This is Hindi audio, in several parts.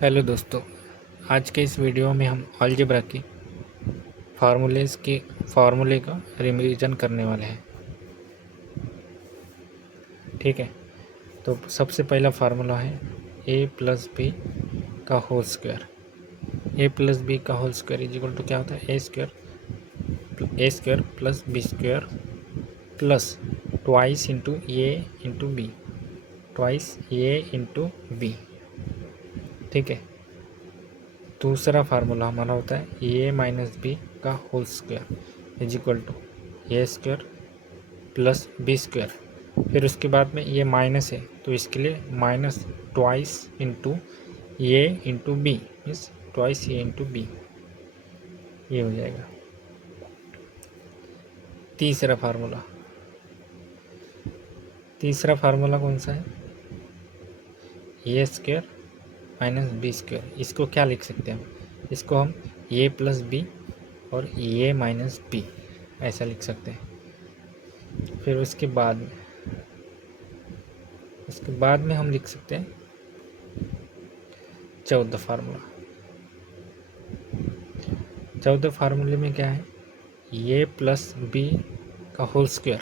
हेलो दोस्तों, आज के इस वीडियो में हम अलजेब्रा की फार्मूले का रिवीजन करने वाले हैं। ठीक है, तो सबसे पहला फार्मूला है a प्लस बी का whole square. A plus B का whole square is equal to क्या होता है, A square plus B square plus twice into A into B. ठीक है, दूसरा फार्मूला हमारा होता है ए माइनस बी का whole square is equal to A square plus B square. फिर उसके बाद में ये माइनस है तो इसके लिए minus twice into B, means twice A into B, ये हो जाएगा। तीसरा फार्मूला कौन सा है, A square minus B square. इसको क्या लिख सकते हैं हम, इसको हम ए प्लस बी और ए माइनस बी ऐसा लिख सकते हैं। फिर उसके बाद में हम लिख सकते हैं चौदह फार्मूले में क्या है, ए प्लस बी का whole square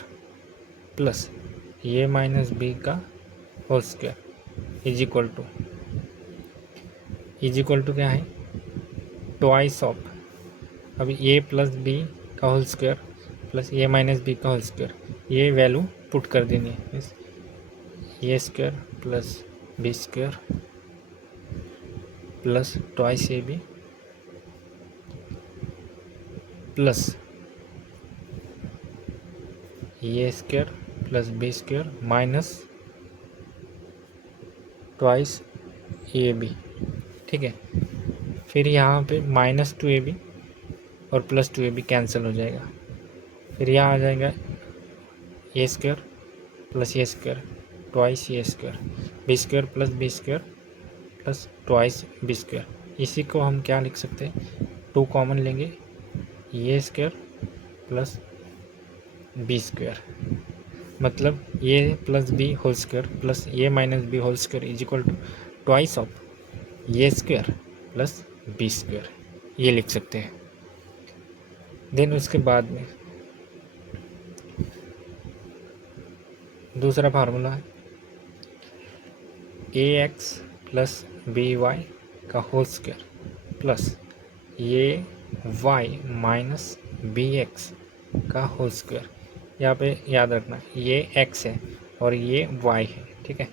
plus A minus B का whole square is equal to क्या है, ट्वाइस ऑफ, अभी ए प्लस बी का whole square plus A minus B का होल स्क्वायर, ये वैल्यू पुट कर देनी है। A square plus B square plus twice A B plus A square plus B square minus twice A B. ठीक है, फिर यहाँ पे माइनस टू ए बी और plus two A B cancel हो जाएगा। फिर यहाँ आ जाएगा A square plus A square twice A square, B square plus B square plus twice B square. इसी को हम क्या लिख सकते हैं, टू कॉमन लेंगे, A square plus B square, मतलब A plus B whole square plus A minus B whole square is equal to twice of A square plus B square, ये लिख सकते हैं। देन उसके बाद में दूसरा फार्मूला है ए एक्स प्लस बी वाई का होल स्क्वायर प्लस ए वाई माइनस बी एक्स का होल स्क्वायर। यहाँ पे याद रखना ये एक्स है और ये वाई है। ठीक है,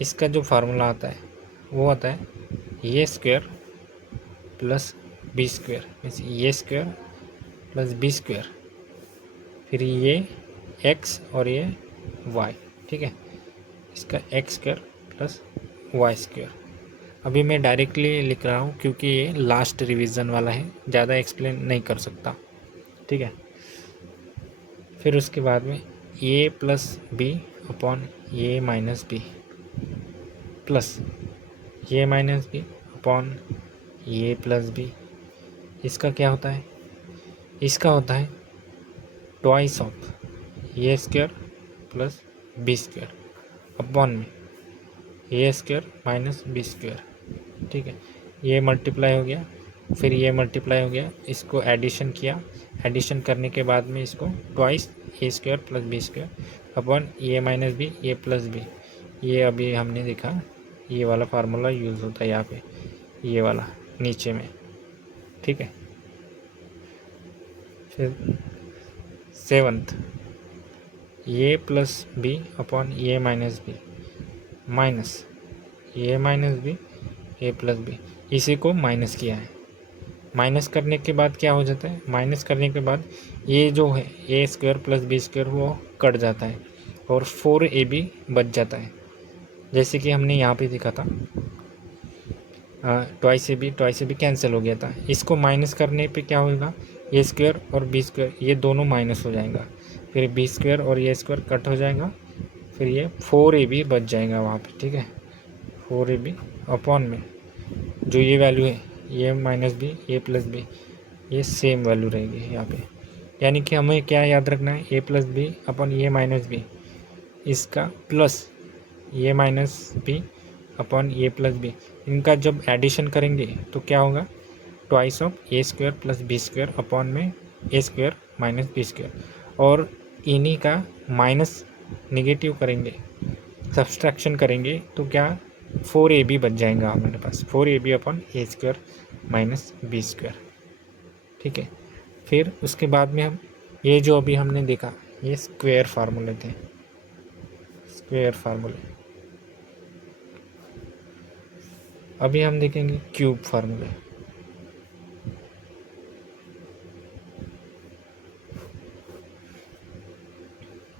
इसका जो फार्मूला आता है वो आता है A square plus B square, means A square plus B square, फिर ये एक्स और ये वाई। ठीक है, इसका X square plus Y square. अभी मैं डायरेक्टली लिख रहा हूँ क्योंकि ये लास्ट रिवीजन वाला है, ज़्यादा एक्सप्लेन नहीं कर सकता। ठीक है, फिर उसके बाद में A plus B upon A minus B plus A minus B upon A plus B. इसका क्या होता है, इसका होता है twice of A square plus B square upon में A square minus B square. ठीक है, ये मल्टीप्लाई हो गया, फिर ये मल्टीप्लाई हो गया, इसको एडिशन किया, एडिशन करने के बाद में इसको twice A square plus B square upon A minus B A plus B. ये अभी हमने देखा ये वाला फार्मूला यूज़ होता है यहाँ पे, ये वाला नीचे में। ठीक है, फिर seventh A plus B upon A minus B minus A minus B A plus B, इसी को माइनस किया है। माइनस करने के बाद क्या हो जाता है, माइनस करने के बाद ये जो है A square plus B square वो कट जाता है और 4ab बच जाता है, जैसे कि हमने यहाँ पे देखा था। ट्वाइस ए बी कैंसिल हो गया था। इसको माइनस करने पे क्या होगा, ए स्क्वायर और बी स्क्वायर ये दोनों माइनस हो जाएगा, फिर बी स्क्वायर और ए स्क्वायर कट हो जाएगा, फिर ये 4ab बच जाएगा वहाँ पे। ठीक है, 4ab अपॉन में जो ये वैल्यू है A minus B A plus B, ये सेम वैल्यू रहेगी यहाँ पे। यानी कि हमें क्या याद रखना है, A plus B upon A minus B, इसका plus A minus B upon A plus B, इनका जब एडिशन करेंगे तो क्या होगा, twice of A square plus B square upon में A square minus B square, और इन्हीं का माइनस निगेटिव करेंगे, सब्सट्रैक्शन करेंगे तो क्या 4ab बच जाएगा हमारे पास, 4ab अपॉन ए स्क्वायर माइनस बी स्क्वायर। ठीक है, फिर उसके बाद में हम ये जो अभी हमने देखा ये स्क्वायर फार्मूले थे, स्क्वायर फार्मूले। अभी हम देखेंगे क्यूब फार्मूले।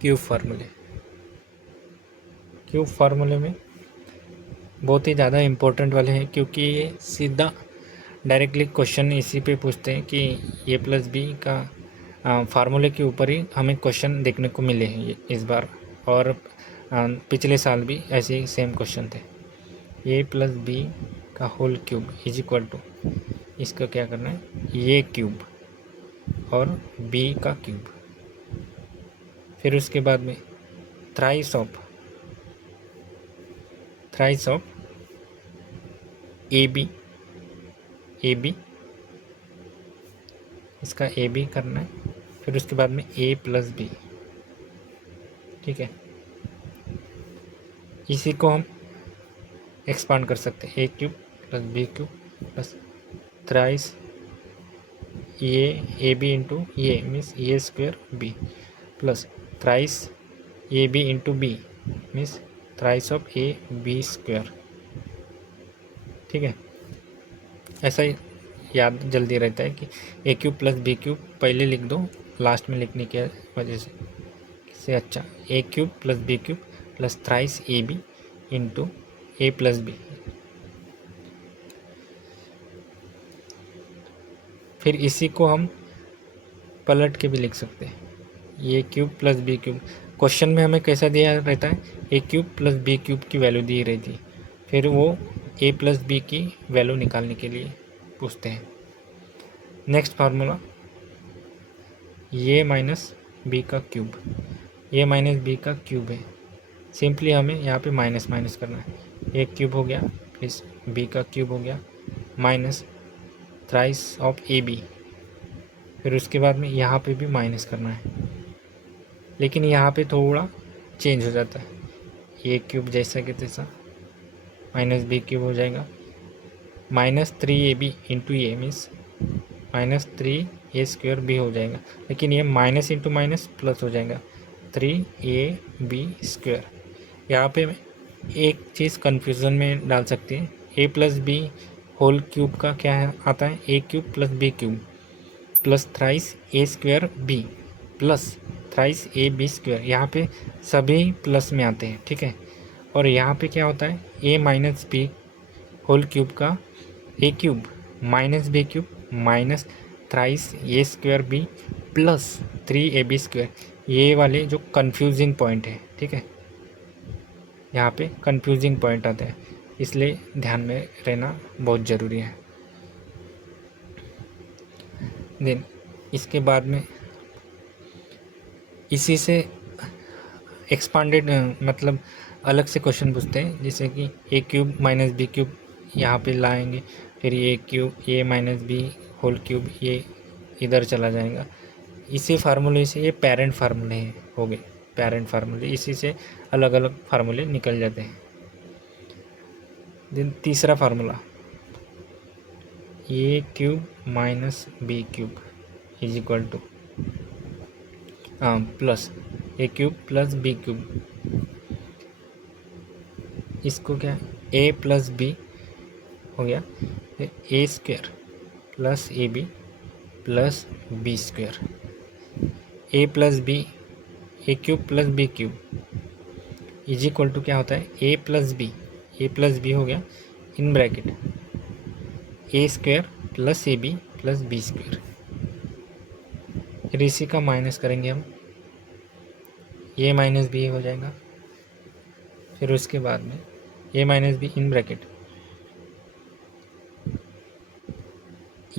क्यूब फार्मूले में बहुत ही ज़्यादा इम्पोर्टेंट वाले हैं, क्योंकि ये सीधा डायरेक्टली क्वेश्चन इसी पे पूछते हैं कि ए प्लस बी का फार्मूले के ऊपर ही हमें क्वेश्चन देखने को मिले हैं ये इस बार, और पिछले साल भी ऐसे ही सेम क्वेश्चन थे। ए प्लस बी का whole cube is equal to, इसका क्या करना है, ये क्यूब और बी का क्यूब। फिर उसके बाद में थ्राइस ऑफ ए बी, इसका ए बी करना है। फिर उसके बाद में ए प्लस बी। ठीक है, इसी को हम एक्सपांड कर सकते हैं, A cube plus B cube plus thrice A B into A means A square B plus thrice A B into B means thrice of A B square. ठीक है, ऐसा ही याद जल्दी रहता है कि A cube plus B cube पहले लिख दो लास्ट में लिखने की वजह से अच्छा, A cube plus B cube plus thrice A B into A plus B. फिर इसी को हम पलट के भी लिख सकते हैं, A cube plus B cube. Question में हमें कैसा दिया रहता है, A cube plus B cube की वैल्यू दी रहती, फिर वो ए प्लस बी की वैल्यू निकालने के लिए पूछते हैं। Next formula A minus B का क्यूब, ए माइनस बी का क्यूब है, सिंपली हमें यहाँ पे माइनस माइनस करना है, ए क्यूब हो गया प्लस बी का क्यूब हो गया minus thrice of A B. फिर उसके बाद में यहाँ पे भी माइनस करना है, लेकिन यहाँ पे थोड़ा चेंज हो जाता है, ए क्यूब जैसा कि तैसा माइनस बी क्यूब हो जाएगा minus 3ab into A means minus 3a square B हो जाएगा, लेकिन ये माइनस इंटू माइनस प्लस हो जाएगा 3ab स्क्वायर। यहाँ पे एक चीज़ कन्फ्यूज़न में डाल सकते हैं, A plus B whole cube का क्या है आता है, A cube plus B cube plus thrice A square B plus thrice A B square, यहाँ पे सभी प्लस में आते हैं। ठीक है, और यहाँ पे क्या होता है, A minus B whole cube का A cube minus B cube minus thrice A square B plus 3ab square, ये वाले जो कन्फ्यूजिंग पॉइंट है। ठीक है, यहाँ पे कन्फ्यूजिंग पॉइंट आते हैं, इसलिए ध्यान में रहना बहुत ज़रूरी है। देन इसके बाद में इसी से एक्सपांडेड मतलब अलग से क्वेश्चन पूछते हैं, जैसे कि A cube minus B cube यहाँ पे लाएंगे, फिर ए cube A minus B whole cube ये इधर चला जाएगा। इसी फार्मूले से ये पेरेंट फार्मूले हो गए, पेरेंट फार्मूले, इसी से अलग अलग फार्मूले निकल जाते हैं। देन तीसरा formula A cube minus B cube is equal to plus A cube plus B cube, इसको क्या ए प्लस बी हो गया, फिर A square plus A B plus B square, A plus B A cube plus B cube is equal to क्या होता है, ए प्लस बी हो गया in bracket A square plus A B plus B square. फिर इसी का माइनस करेंगे हम, ए माइनस बी हो जाएगा, फिर उसके बाद में A minus B in bracket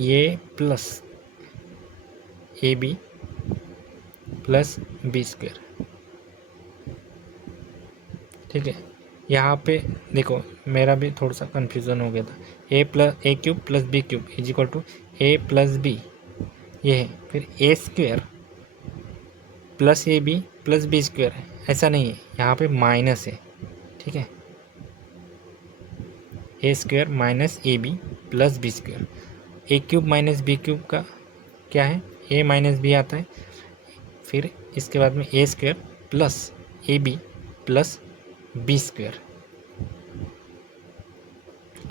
A plus A B plus B square. ठीक है, यहाँ पे देखो मेरा भी थोड़ा सा कन्फ्यूज़न हो गया था। A cube plus B cube is equal to A plus B, ये है। फिर A square plus A B plus B square है, ऐसा नहीं है, यहाँ पे माइनस है, ठीक है। A square minus A B plus B square, A cube minus B cube का क्या है, ए माइनस बी आता है। फिर इसके बाद में A square plus A B plus B square,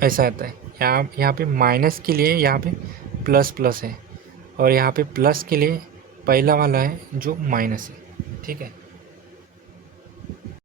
ऐसा आता है। यहाँ पे माइनस के लिए यहाँ पे प्लस प्लस है, और यहाँ पे प्लस के लिए पहला वाला है जो माइनस है, ठीक है।